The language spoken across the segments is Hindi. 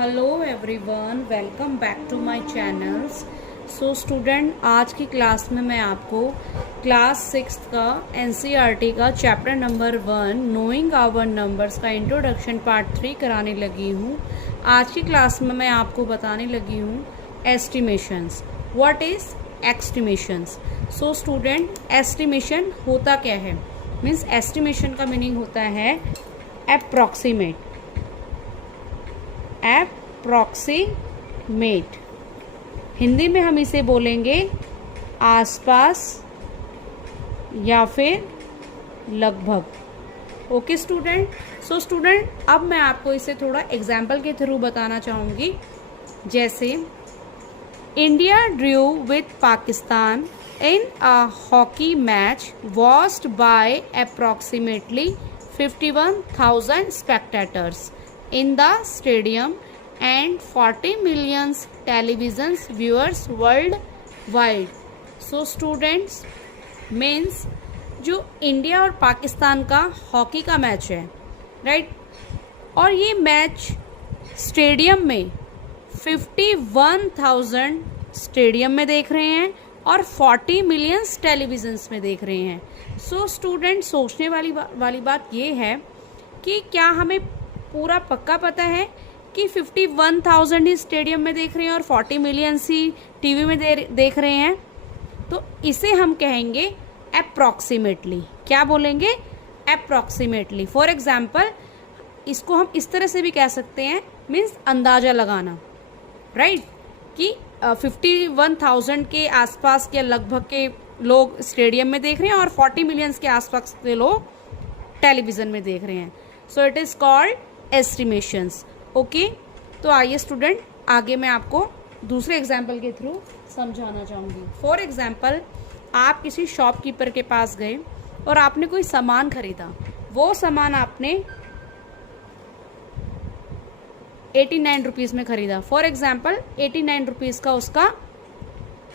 Hello everyone, welcome back to my channels. So student, आज की क्लास में मैं आपको क्लास 6 का एनसीईआरटी का chapter number 1 knowing our numbers का इंट्रोडक्शन पार्ट 3 कराने लगी हूँ। आज की क्लास में मैं आपको बताने लगी हूँ estimations. What is estimations? So student, estimation होता क्या है? मीन्स एस्टिमेशन का मीनिंग होता है अप्रॉक्सीमेट। एप्रॉक्सीमेट हिंदी में हम इसे बोलेंगे आसपास या फिर लगभग। Okay student. सो स्टूडेंट, अब मैं आपको इसे थोड़ा एग्जाम्पल के थ्रू बताना चाहूँगी। जैसे India Drew with Pakistan in a hockey match watched bye approximately 51,000 spectators in the stadium and 40 million television viewers worldwide. So students, means जो इंडिया और पाकिस्तान का हॉकी का मैच है, राइट, और ये मैच स्टेडियम में 51,000 स्टेडियम में देख रहे हैं और 40 मिलियन टेलीविजन्स में देख रहे हैं। सो स्टूडेंट, सोचने वाली बात ये है कि क्या हमें पूरा पक्का पता है कि 51,000 ही स्टेडियम में देख रहे हैं और 40 मिलियन ही टीवी में देख रहे हैं? तो इसे हम कहेंगे अप्रॉक्सीमेटली। क्या बोलेंगे? अप्रॉक्सीमेटली। फॉर एग्जाम्पल, इसको हम इस तरह से भी कह सकते हैं, मीन्स अंदाजा लगाना, राइट, कि 51,000 के आसपास के लगभग के लोग स्टेडियम में देख रहे हैं और 40 मिलियंस के आसपास के लोग टेलीविज़न में देख रहे हैं। So it is called estimations. Okay, तो आइए स्टूडेंट, आगे मैं आपको दूसरे एग्जाम्पल के थ्रू समझाना चाहूँगी। फॉर एग्जाम्पल, आप किसी शॉपकीपर के पास गए और आपने कोई सामान खरीदा। वो सामान आपने 89 रुपीज़ में ख़रीदा। फॉर एग्जाम्पल, 89 रुपीज़ का उसका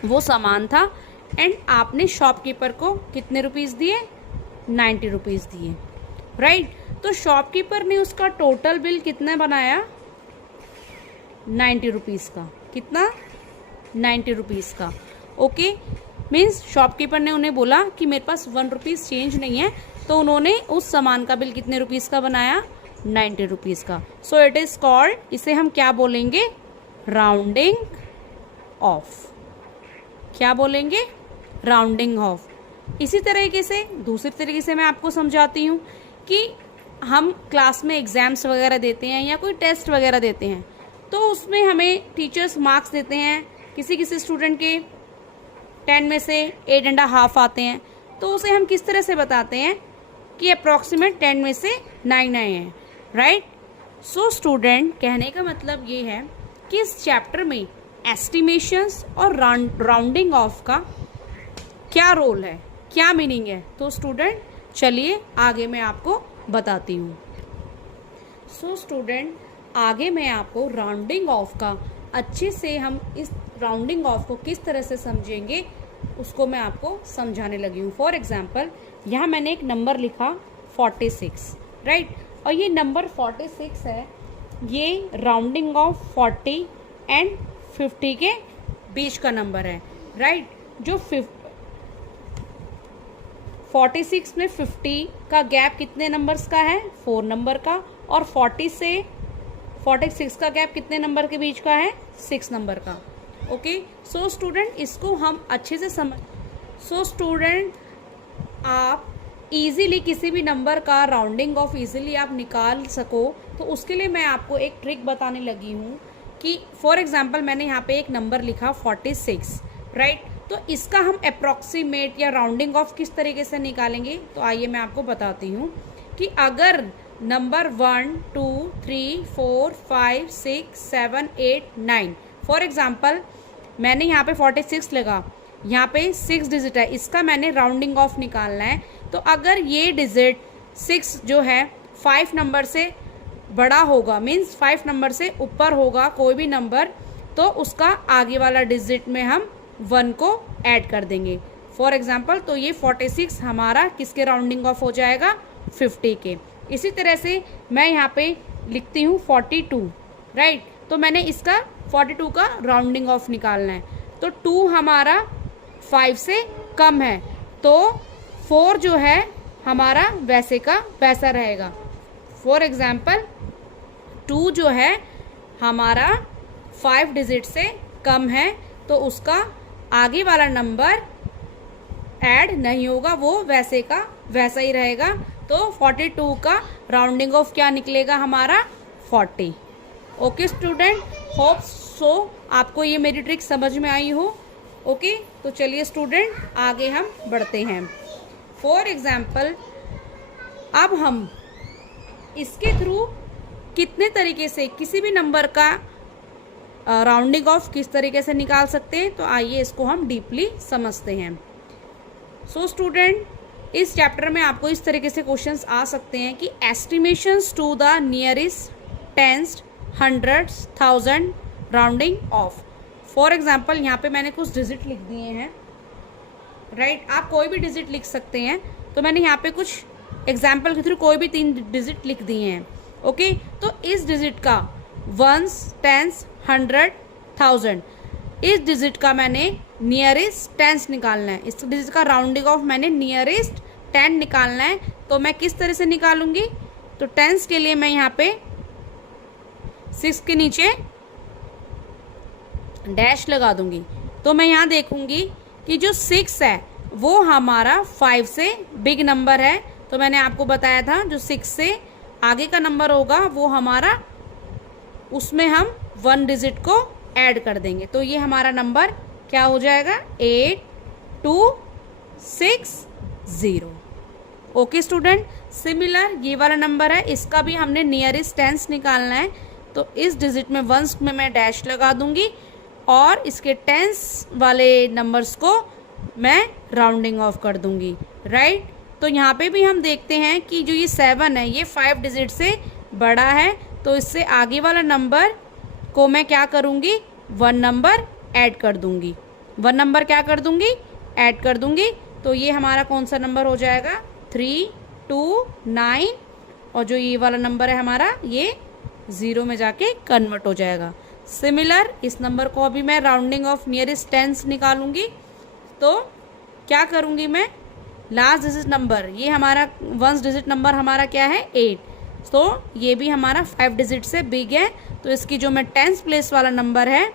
वो सामान था एंड आपने शॉपकीपर को कितने रुपीज़ दिए? 90 रुपीज़ दिए, राइट। तो शॉपकीपर ने उसका टोटल बिल कितना बनाया? 90 रुपीज़ का। कितना? 90 रुपीज़ का। ओके, मीन्स शॉपकीपर ने उन्हें बोला कि मेरे पास 1 रुपीज़ चेंज नहीं है, तो उन्होंने उस सामान का बिल कितने रुपीज़ का बनाया? 90 रुपीज़ का। सो इट इज़ कॉल्ड, इसे हम क्या बोलेंगे? Rounding off. क्या बोलेंगे? Rounding off. इसी तरीके से दूसरी तरीके से मैं आपको समझाती हूँ कि हम क्लास में एग्ज़ाम्स वगैरह देते हैं या कोई टेस्ट वगैरह देते हैं, तो उसमें हमें टीचर्स मार्क्स देते हैं। किसी किसी स्टूडेंट के 10 में से 8.5 आते हैं, तो उसे हम किस तरह से बताते हैं कि अप्रॉक्सीमेट 10 में से 9 आए हैं, राइट। सो स्टूडेंट, कहने का मतलब ये है कि इस चैप्टर में एस्टिमेशंस और राउंडिंग ऑफ का क्या रोल है, क्या मीनिंग है। तो स्टूडेंट, चलिए आगे मैं आपको बताती हूँ। सो स्टूडेंट, आगे मैं आपको राउंडिंग ऑफ का अच्छे से, हम इस राउंडिंग ऑफ को किस तरह से समझेंगे उसको मैं आपको समझाने लगी हूँ। फॉर एग्जाम्पल, यहाँ मैंने एक नंबर लिखा 46, राइट, और ये नंबर 46 है, ये राउंडिंग ऑफ 40 एंड 50 के बीच का नंबर है, राइट। जो 46 में 50 का गैप कितने नंबर्स का है? 4 नंबर का। और 40 से 46 का गैप कितने नंबर के बीच का है? 6 नंबर का। ओके, सो स्टूडेंट, इसको हम अच्छे से समझ। सो स्टूडेंट, आप इजीली किसी भी नंबर का राउंडिंग ऑफ इजीली आप निकाल सको, तो उसके लिए मैं आपको एक ट्रिक बताने लगी हूँ कि फॉर एग्जांपल, मैंने यहाँ पे एक नंबर लिखा 46, राइट। तो इसका हम अप्रॉक्सीमेट या राउंडिंग ऑफ किस तरीके से निकालेंगे, तो आइए मैं आपको बताती हूँ कि अगर नंबर 1 2 3 4 5 6 7 8 9, फॉर एग्जांपल मैंने यहाँ पे 46 लगा, यहाँ पे 6 डिजिट है, इसका मैंने राउंडिंग ऑफ निकालना है। तो अगर ये डिजिट 6 जो है 5 नंबर से बड़ा होगा, मीन्स 5 नंबर से ऊपर होगा कोई भी नंबर, तो उसका आगे वाला डिजिट में हम 1 को ऐड कर देंगे। फॉर एग्जाम्पल, तो ये 46 हमारा किसके राउंडिंग ऑफ हो जाएगा? 50 के। इसी तरह से मैं यहाँ पे लिखती हूँ 42, राइट। तो मैंने इसका 42 का राउंडिंग ऑफ निकालना है। तो 2 हमारा 5 से कम है, तो 4 जो है हमारा वैसे का वैसा रहेगा। फॉर एग्जाम्पल 2 जो है हमारा 5 डिजिट से कम है, तो उसका आगे वाला नंबर ऐड नहीं होगा, वो वैसे का वैसा ही रहेगा। तो 42 का राउंडिंग ऑफ क्या निकलेगा हमारा 40। ओके स्टूडेंट, होप सो आपको ये मेरी ट्रिक समझ में आई हो। ओके, तो चलिए स्टूडेंट आगे हम बढ़ते हैं। फॉर एग्जाम्पल अब हम इसके थ्रू कितने तरीके से किसी भी नंबर का राउंडिंग ऑफ किस तरीके से निकाल सकते हैं, तो आइए इसको हम डीपली समझते हैं। सो स्टूडेंट, इस चैप्टर में आपको इस तरीके से क्वेश्चंस आ सकते हैं कि estimations to the nearest tens, hundreds, thousand rounding off. For example यहाँ पे मैंने कुछ डिजिट लिख दिए हैं, राइट। आप कोई भी डिजिट लिख सकते हैं, तो मैंने यहाँ पे कुछ एग्जाम्पल के थ्रू कोई भी 3 डिजिट लिख दिए हैं। ओके, तो इस डिजिट का वंस, टेंस, 100, 1000, इस डिजिट का मैंने नियरेस्ट टेंस निकालना है। इस डिजिट का राउंडिंग ऑफ मैंने नियरेस्ट 10 निकालना है। तो मैं किस तरह से निकालूंगी, तो टेंस के लिए मैं यहाँ पे 6 के नीचे डैश लगा दूंगी। तो मैं यहाँ देखूंगी कि जो 6 है वो हमारा 5 से बिग नंबर है। तो मैंने आपको बताया था जो 6 से आगे का नंबर होगा वो हमारा, उसमें हम 1 डिजिट को ऐड कर देंगे। तो ये हमारा नंबर क्या हो जाएगा 8260। ओके स्टूडेंट, सिमिलर ये वाला नंबर है, इसका भी हमने नियरेस्ट टेंस निकालना है। तो इस डिजिट में वंस में मैं डैश लगा दूंगी और इसके टेंस वाले नंबर्स को मैं राउंडिंग ऑफ कर दूंगी, राइट। तो यहाँ पे भी हम देखते हैं कि जो ये 7 है ये 5 डिजिट से बड़ा है, तो इससे आगे वाला नंबर को मैं क्या करूँगी 1 नंबर ऐड कर दूँगी। 1 नंबर क्या कर दूँगी ऐड कर दूँगी। तो ये हमारा कौन सा नंबर हो जाएगा 329, और जो ये वाला नंबर है हमारा ये 0 में जाके कन्वर्ट हो जाएगा। सिमिलर इस नंबर को अभी मैं राउंडिंग ऑफ नियरेस्ट टेंस निकालूंगी। तो क्या करूँगी मैं, लास्ट डिजिट नंबर ये हमारा 1 डिजिट नंबर हमारा क्या है 8, तो ये भी हमारा 5 डिजिट से बिग है। तो इसकी जो मैं 10th प्लेस वाला नंबर है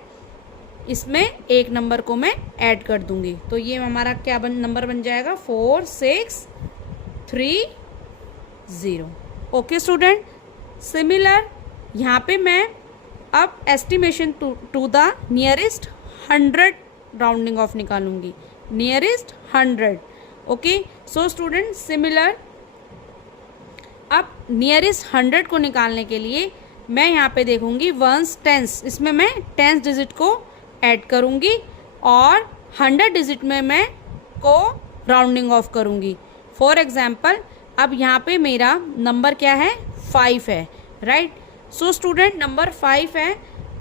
इसमें एक नंबर को मैं ऐड कर दूंगी। तो ये हमारा क्या नंबर बन जाएगा 4630। ओके स्टूडेंट, सिमिलर यहाँ पे मैं अब estimation to the nearest 100 rounding off निकालूंगी, nearest 100। Okay, so student similar अब नियरेस्ट 100 को निकालने के लिए मैं यहाँ पे देखूंगी वंस टेंस, इसमें मैं 10th डिजिट को ऐड करूंगी और 100 डिजिट में मैं को राउंडिंग ऑफ करूंगी। फॉर एग्जाम्पल अब यहाँ पे मेरा नंबर क्या है 5 है, राइट। सो स्टूडेंट नंबर 5 है,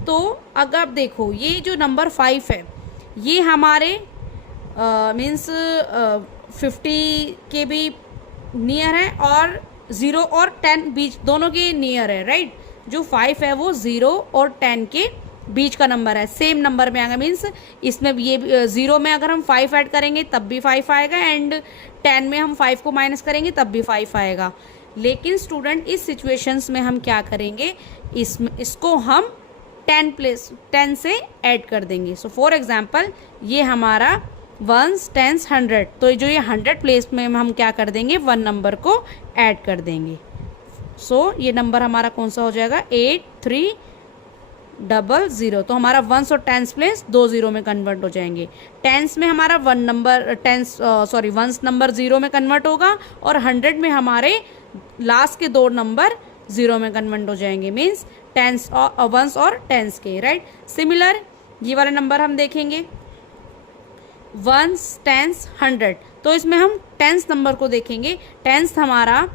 तो अगर आप देखो ये जो नंबर 5 है ये हमारे मीन्स 50 के भी नियर है और 0 और 10 बीच दोनों के नियर है, राइट। जो 5 है वो 0 और 10 के बीच का नंबर है, सेम नंबर में आएगा। मीन्स इसमें ये 0 में अगर हम 5 ऐड करेंगे तब भी 5 आएगा, एंड 10 में हम 5 को माइनस करेंगे तब भी 5 आएगा। लेकिन स्टूडेंट इस सिचुएशंस में हम क्या करेंगे, इसको हम 10 से ऐड कर देंगे। सो फॉर एग्जाम्पल ये हमारा 1s, 10s, 100, तो जो ये 100 प्लेस में हम क्या कर देंगे 1 नंबर को ऐड कर देंगे। सो ये नंबर हमारा कौन सा हो जाएगा 8300। तो हमारा 1s और 10s प्लेस 2 0 में कन्वर्ट हो जाएंगे। 10s में हमारा 1 नंबर 1s नंबर 0 में कन्वर्ट होगा और 100 में हमारे लास्ट के 2 नंबर 0 में कन्वर्ट हो जाएंगे। मीन्स 10s और 1s और 10s के, राइट। सिमिलर ये वाले नंबर हम देखेंगे 1s, 10s, 100, तो इसमें हम 10s नंबर को देखेंगे। 10s हमारा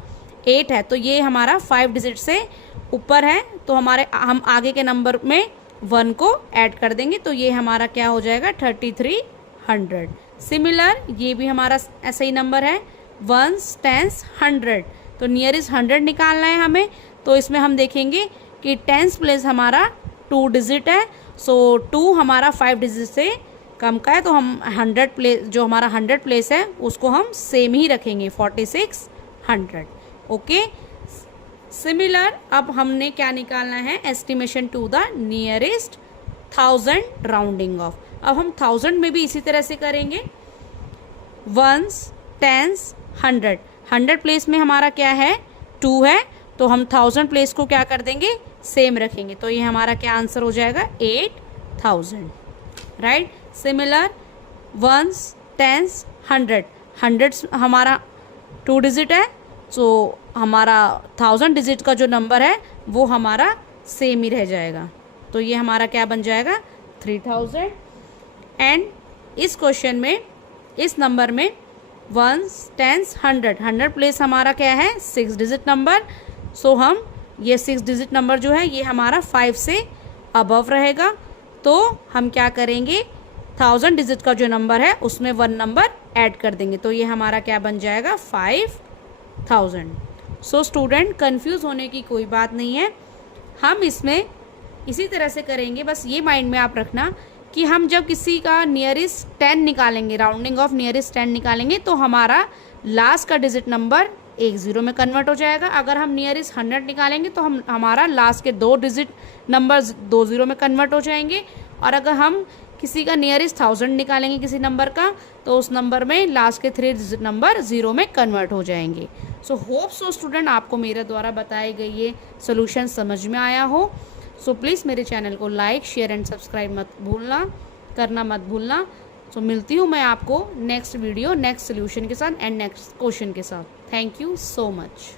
8 है, तो ये हमारा 5 डिजिट से ऊपर है, तो हम आगे के नंबर में 1 को ऐड कर देंगे। तो ये हमारा क्या हो जाएगा 3300। सिमिलर ये भी हमारा ऐसा ही नंबर है 1s, 10s, 100, तो नियरेस्ट 100 निकालना है हमें। तो इसमें हम देखेंगे कि 10s प्लेस हमारा 2 डिजिट है, सो 2 हमारा 5 डिजिट से कम का है, तो हम 100 प्लेस, जो हमारा 100 प्लेस है उसको हम सेम ही रखेंगे 4600। ओके, सिमिलर अब हमने क्या निकालना है, estimation to the nearest 1000 rounding off. अब हम 1000 में भी इसी तरह से करेंगे, वंस, टेंस, 100। 100 प्लेस में हमारा क्या है, 2 है, तो हम 1000 प्लेस को क्या कर देंगे, सेम रखेंगे, तो ये हमारा क्या आंसर हो जाएगा, 8000, राइट। Similar once, tense, 100। 100 हमारा 2 डिजिट है, सो हमारा 1000 डिजिट का जो नंबर है वो हमारा सेम ही रह जाएगा, तो ये हमारा क्या बन जाएगा, 3000। एंड इस क्वेश्चन में, इस नंबर में वंस, टेंस, 100 प्लेस हमारा क्या है, 6 डिजिट नंबर, सो हम ये 6 डिजिट नंबर जो है ये हमारा 5 से अबव रहेगा, तो हम क्या करेंगे, 1000 डिजिट का जो नंबर है उसमें 1 नंबर ऐड कर देंगे, तो ये हमारा क्या बन जाएगा, 5000। सो स्टूडेंट, कंफ्यूज होने की कोई बात नहीं है, हम इसमें इसी तरह से करेंगे, बस ये माइंड में आप रखना कि हम जब किसी का नियरेस्ट 10 निकालेंगे, राउंडिंग ऑफ नियरेस्ट 10 निकालेंगे, तो हमारा लास्ट का डिजिट नंबर 10 में कन्वर्ट हो जाएगा। अगर हम नियरेस्ट 100 निकालेंगे तो हमारा लास्ट के 2 डिजिट नंबर 20 में कन्वर्ट हो जाएंगे, और अगर हम किसी का नियरेस्ट 1000 निकालेंगे किसी नंबर का, तो उस नंबर में लास्ट के 3 डिजिट नंबर 0 में कन्वर्ट हो जाएंगे। सो होप सो स्टूडेंट, आपको मेरे द्वारा बताए गए ये सोल्यूशन समझ में आया हो। सो प्लीज़ मेरे चैनल को लाइक, शेयर एंड सब्सक्राइब करना मत भूलना। सो मिलती हूँ मैं आपको नेक्स्ट वीडियो, नेक्स्ट सोल्यूशन के साथ एंड नेक्स्ट क्वेश्चन के साथ। Thank you so much.